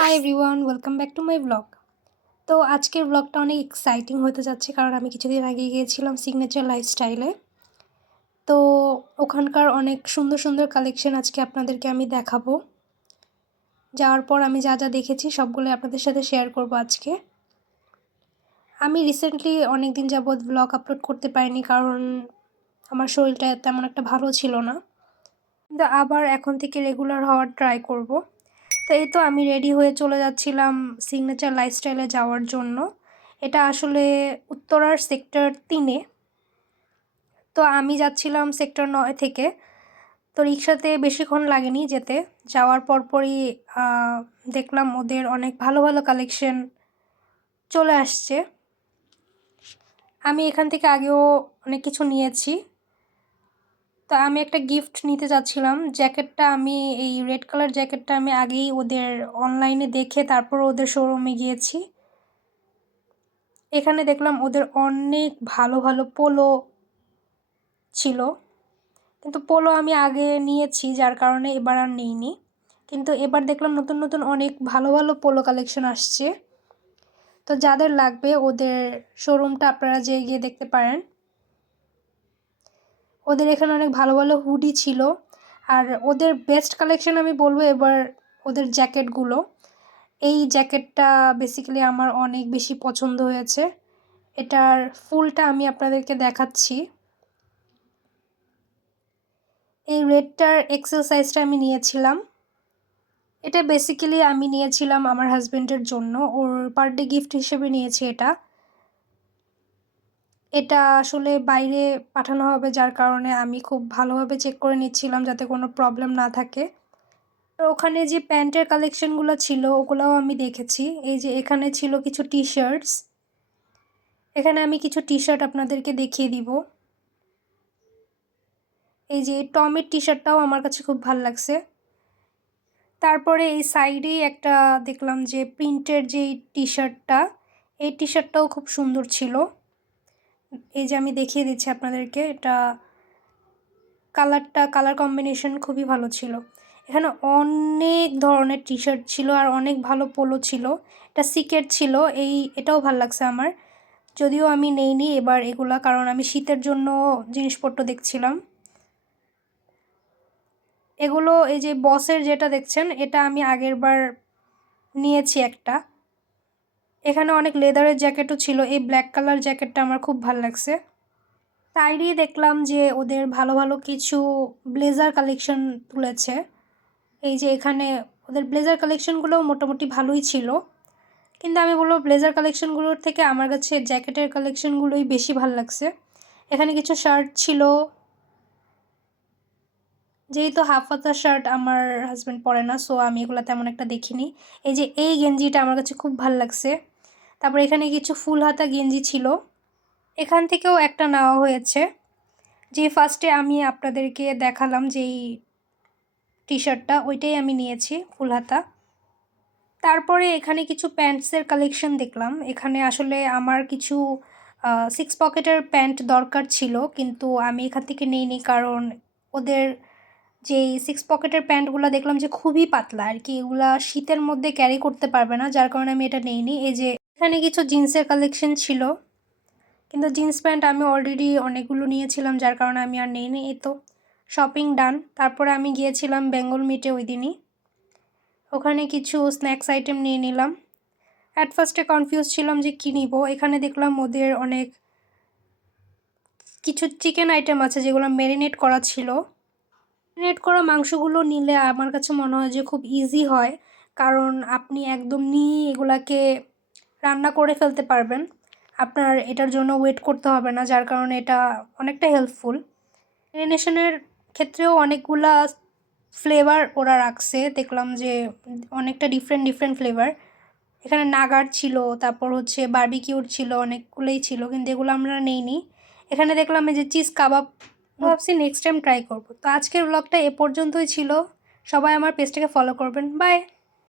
Hi everyone, welcome back to my blog. তো আজকের ব্লগটা অনেক এক্সাইটিং হতে যাচ্ছে, কারণ আমি কিছুদিন আগে গিয়েছিলাম সিগনেচার লাইফস্টাইলে। তো ওখানকার অনেক সুন্দর সুন্দর কালেকশন আজকে আপনাদেরকে আমি দেখাবো। যাওয়ার পর আমি যা যা দেখেছি সবগুলো আপনাদের সাথে শেয়ার করব আজকে। আমি রিসেন্টলি অনেক দিন যাবৎ ব্লগ আপলোড করতে পারিনি, কারণ আমার শরীরটা তেমন একটা ভালো ছিল না, কিন্তু আবার এখন থেকে রেগুলার হওয়ার ট্রাই করব। তো এই তো আমি রেডি হয়ে চলে যাচ্ছিলাম সিগনেচার লাইফস্টাইলে যাওয়ার জন্য। এটা আসলে উত্তরার সেক্টর 3-এ। তো আমি যাচ্ছিলাম সেক্টর 9 থেকে। তো রিক্সাতে বেশিক্ষণ লাগেনি যেতে। যাওয়ার পরপরই দেখলাম ওদের অনেক ভালো ভালো কালেকশন চলে আসছে। আমি এখান থেকে আগেও অনেক কিছু নিয়েছি। তো আমি একটা গিফট নিতে যাচ্ছিলাম। জ্যাকেটটা আমি এই রেড কালার জ্যাকেটটা আমি আগেই ওদের অনলাইনে দেখে তারপর ওদের শোরুমে গিয়েছি। এখানে দেখলাম ওদের অনেক ভালো ভালো পোলো ছিল, কিন্তু পোলো আমি আগে নিয়েছি যার কারণে এবার আর নিইনি। কিন্তু এবার দেখলাম নতুন নতুন অনেক ভালো ভালো পোলো কালেকশন আসছে। তো যাদের লাগবে ওদের শোরুমটা আপনারা যেয়ে গিয়ে দেখতে পারেন। ওদের এখানে অনেক ভালো ভালো হুডি ছিল। আর ওদের বেস্ট কালেকশন আমি বলবো এবার ওদের জ্যাকেটগুলো। এই জ্যাকেটটা বেসিক্যালি আমার অনেক বেশি পছন্দ হয়েছে। এটার ফুলটা আমি আপনাদেরকে দেখাচ্ছি। এই রেডটার এক্সেল সাইজটা আমি নিয়েছিলাম। এটা বেসিক্যালি আমি নিয়েছিলাম আমার হাজব্যান্ডের জন্য, ওর বার্থডে গিফট হিসেবে নিয়েছি এটা। এটা আসলে বাইরে পাঠানো হবে, যার কারণে আমি খুব ভালোভাবে চেক করে নিচ্ছিলাম যাতে কোনো প্রবলেম না থাকে। আর ওখানে যে প্যান্টের কালেকশনগুলো ছিল ওগুলোও আমি দেখেছি। এই যে এখানে ছিল কিছু টি শার্টস। এখানে আমি কিছু টি শার্ট আপনাদেরকে দেখিয়ে দিব। এই যে টমের টি শার্টটাও আমার কাছে খুব ভালো লাগছে। তারপরে এই সাইডেই একটা দেখলাম যে প্রিন্টের যেই টি শার্টটা, এই টি শার্টটাও খুব সুন্দর ছিল। এই যে আমি দেখিয়ে দিচ্ছি আপনাদেরকে, এটা কালার কম্বিনেশন খুবই ভালো ছিল। এখানে অনেক ধরনের টি শার্ট ছিল আর অনেক ভালো পোলো ছিল। এটা সিকেট ছিল, এটাও ভালো লাগছে আমার। যদিও আমি নেইনি এবার এগুলা, কারণ আমি শীতের জন্য জিনিসপত্র দেখছিলাম। এগুলো এই যে বসের যেটা দেখছেন এটা আমি আগের বার নিয়েছি একটা। এখানে অনেক লেদারের জ্যাকেটও ছিল। এই ব্ল্যাক কালার জ্যাকেটটা আমার খুব ভালো লাগছে। তাইরই দেখলাম যে ওদের ভালো ভালো কিছু ব্লেজার কালেকশন তুলেছে। এই যে এখানে ওদের ব্লেজার কালেকশনগুলোও মোটামুটি ভালোই ছিল, কিন্তু আমি বলবো ব্লেজার কালেকশনগুলোর থেকে আমার কাছে জ্যাকেটের কালেকশনগুলোই বেশি ভালো লাগছে। এখানে কিছু শার্ট ছিল, যেহেতু হাফ হাতা শার্ট আমার হাজব্যান্ড পরে না, সো আমি এগুলো তেমন একটা দেখিনি। এই যে এই গেঞ্জিটা আমার কাছে খুব ভালো লাগছে। তারপর এখানে কিছু ফুল হাতা গেঞ্জি ছিল, এখান থেকেও একটা নেওয়া হয়েছে। যে ফার্স্টে আমি আপনাদেরকে দেখালাম যেই টি শার্টটা, ওইটাই আমি নিয়েছি ফুল হাতা। তারপরে এখানে কিছু প্যান্টসের কালেকশন দেখলাম। এখানে আসলে আমার কিছু 6 পকেটের প্যান্ট দরকার ছিল, কিন্তু আমি এখান থেকে নিইনি, কারণ ওদের যেই 6 পকেটের প্যান্টগুলো দেখলাম যে খুবই পাতলা আর কি, এগুলা শীতের মধ্যে ক্যারি করতে পারবে না, যার কারণে আমি এটা নিইনি। এই যে এখানে কিছু জিন্সের কালেকশন ছিল, কিন্তু জিন্স প্যান্ট আমি অলরেডি অনেকগুলো নিয়েছিলাম, যার কারণে আমি আর নিইনি। এই তো শপিং ডান। তারপরে আমি গিয়েছিলাম বেঙ্গল মিটে ওই দিনই। ওখানে কিছু স্ন্যাক্স আইটেম নিয়ে নিলাম। অ্যাট ফার্স্টে কনফিউজ ছিলাম যে কী নিব। এখানে দেখলাম ওদের অনেক কিছু চিকেন আইটেম আছে যেগুলো ম্যারিনেট করা ছিল। ম্যারিনেট করা মাংসগুলো নিলে আমার কাছে মনে হয় যে খুব ইজি হয়, কারণ আপনি একদম নিয়ে এগুলাকে রান্না করে ফেলতে পারবেন। আপনার এটার জন্য ওয়েট করতে হবে না, যার কারণে এটা অনেকটা হেল্পফুল। ম্যারিনেশনের ক্ষেত্রেও অনেকগুলা ফ্লেভার ওরা রাখছে, দেখলাম যে অনেকটা ডিফারেন্ট ডিফারেন্ট ফ্লেভার। এখানে নাগার ছিল, তারপর হচ্ছে বারবিকিউর ছিল, অনেকগুলোই ছিল, কিন্তু এগুলো আমরা নেইনি। এখানে দেখলাম এই যে চিজ কাবাব, ভাবছি নেক্সট টাইম ট্রাই করব। তো আজকের ব্লগটা এ পর্যন্তই ছিল। সবাই আমার পেজটাকে ফলো করবেন। বাই।